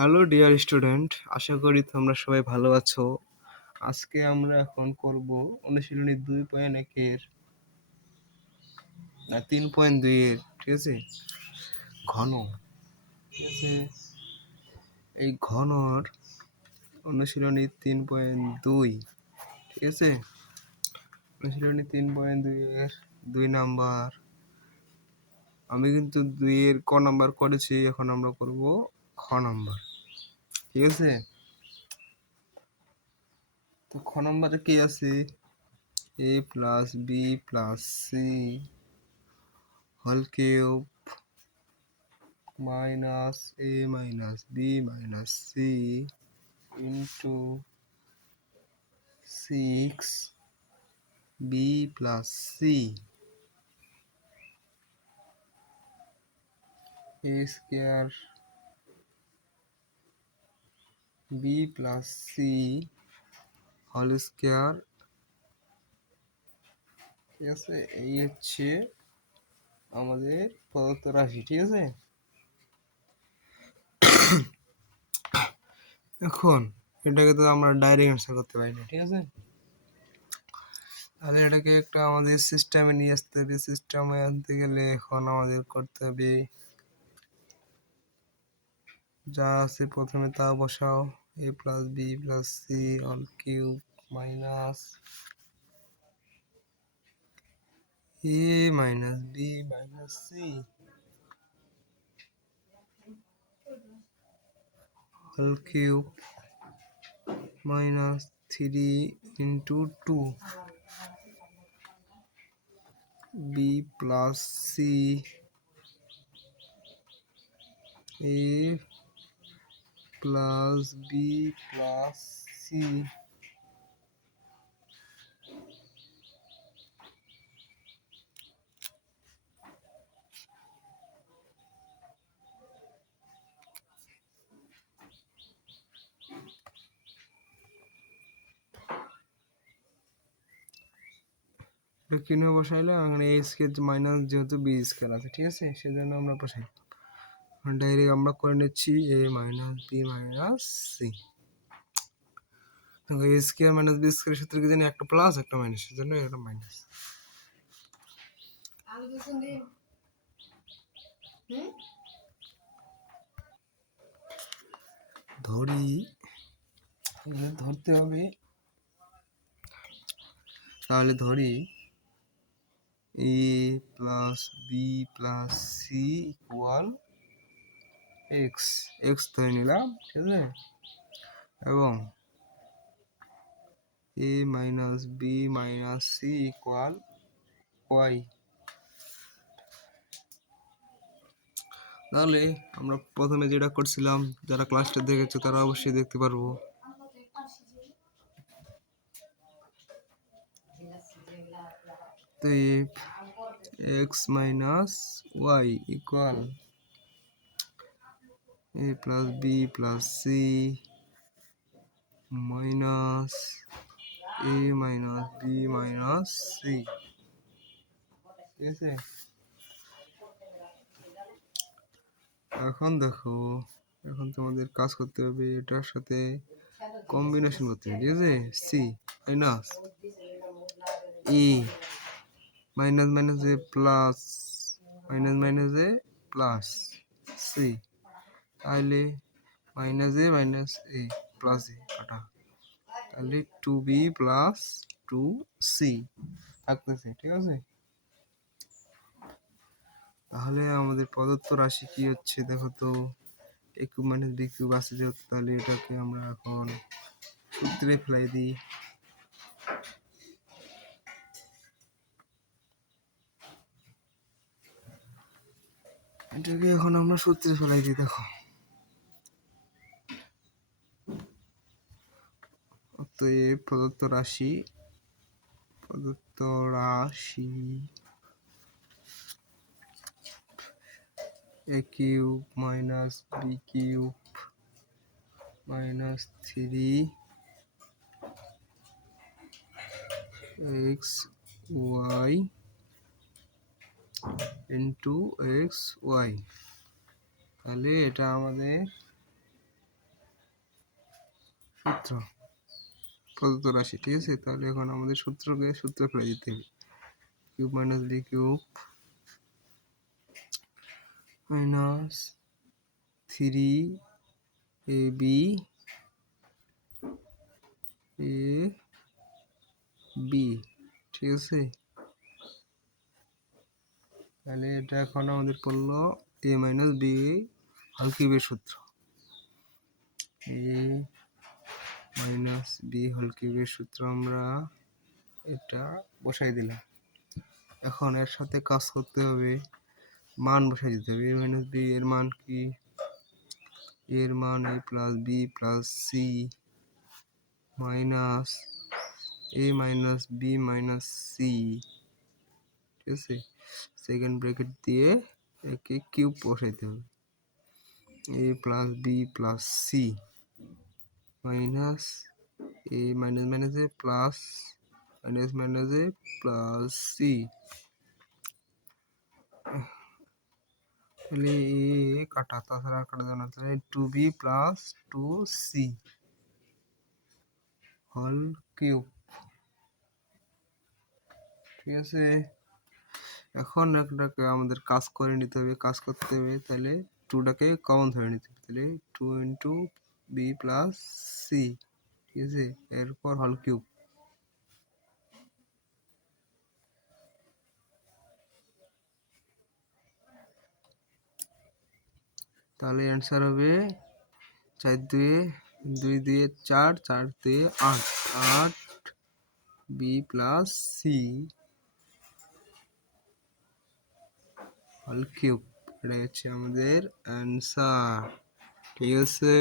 Hello dear student, আশা করি তোমরা সবাই ভালো আছো। আজকে আমরা এখন করব অনুশীলনী 2.1 না 3.2 ঠিক আছে, ঘন। ঠিক আছে, এই ঘনর অনুশীলনী 3.2, ঠিক আছে। অনুশীলনী 3.2 এর 2 নাম্বার। আমি কিন্তু 2 এর ক নাম্বার করেছি, এখন আমরা করব খ নাম্বার, ঠিক আছে। তো খ নাম্বারে কি আছে? a plus b plus c whole cube minus a minus b minus c into 6b plus c a square b plus c whole square, ঠিক আছে। এই হচ্ছে আমাদের প্রদত্ত রাশি, ঠিক আছে। এখন এটাকে তো আমরা ডাইরেক্ট অ্যান্সার করতে পারি না, ঠিক আছে। তাহলে এটাকে একটা আমাদের সিস্টেমে নিয়ে আসতে হবে। সিস্টেমে আনতে গেলে এখন আমাদের করতে হবে, যা আছে প্রথমে তা বসাও। a plus B plus C all cube minus a minus B minus C whole cube minus 3 into 2 b plus C a plus B plus C এটা কিভাবে বসাইলে আমরা a স্কয়ার মাইনাস যেহেতু b স্কয়ার আছে, ঠিক আছে, সেজন্য আমরা বসাই। ডাইরেক্ট আমরা করে নিচ্ছি a minus B minus C. দেখো a স্কয়ার মাইনাস বি স্কয়ারের সূত্র কি জানি? একটা প্লাস একটা মাইনাস, সেজন্য এটা মাইনাস। ধরি, ধরতে হবে, তাহলে ধরি a plus B plus C equal X. X ধরে নিলাম, ঠিক আছে। এবং a minus B minus C equal Y. তাহলে আমরা প্রথমে যেটা করছিলাম, যারা ক্লাসটা দেখেছো তারা অবশ্যই দেখতে পারবো। তো X minus Y equal a plus B plus C minus a minus B minus C, ঠিক আছে। এখন দেখো, এখন তোমাদের কাজ করতে হবে, এটার সাথে কম্বিনেশন করতে হবে, ঠিক আছে। C minus E minus minus এ প্লাস মাইনাস মাইনাস এ প্লাস সি, তাহলে minus a minus A plus এ কাটা, তাহলে 2b প্লাস 2c থাকতেছে, ঠিক আছে। তাহলে আমাদের প্রদত্ত রাশি কি হচ্ছে দেখো তো, a cube minus b cube আছে যেহেতু, তাহলে এটাকে আমরা এখন সূত্রে ফেলাই দিই। এটাকে এখন আমরা সূত্রে ফেলাই দিই। দেখো, অতএব প্রদত্ত রাশি a cube minus b cube minus 3xy into xy, তাহলে এটা আমাদের সূত্র প্রদত্ত রাশি, ঠিক আছে। তাহলে এখন আমাদের সূত্র ফেলে দিতে হবে। Cube minus B cube minus 3ab A B, ঠিক আছে। তাহলে এটা এখন আমাদের পড়লো এ মাইনাস বি হোল কিউবের সূত্র। এ মাইনাস বি হোল কিউবের সূত্র আমরা এটা বসাই দিলাম। এখন এর সাথে কাজ করতে হবে, মান বসাই দিতে হবে। এ মাইনাস বি এর মান কি? এর মান a plus B plus C minus a minus B minus C, ঠিক আছে। সেকেন্ড ব্র্যাকেট দিয়ে একে কিউব বসাইতে হবে। A plus B plus C minus a minus মাইনাসে প্লাস মাইনাস মাইনাসে প্লাস সি। তাহলে এ কাটা, তাছাড়া কাটা যাবে না। তাহলে 2b plus 2c whole cube, ঠিক আছে। এখন এটাকে আমাদের কাজ করে নিতে হবে, কাজ করতে হবে। তাহলে 2টাকে কমন ধরে নিতে হবে। তাহলে 2 ইন্টু বি প্লাস সি, ঠিক আছে। এরপর হোল কিউব, তাহলে অ্যান্সার হবে 4 2 2 2 4 4 2 8 8 B plus C whole cube. এটাই হচ্ছে আমাদের অ্যান্সার, ঠিক আছে।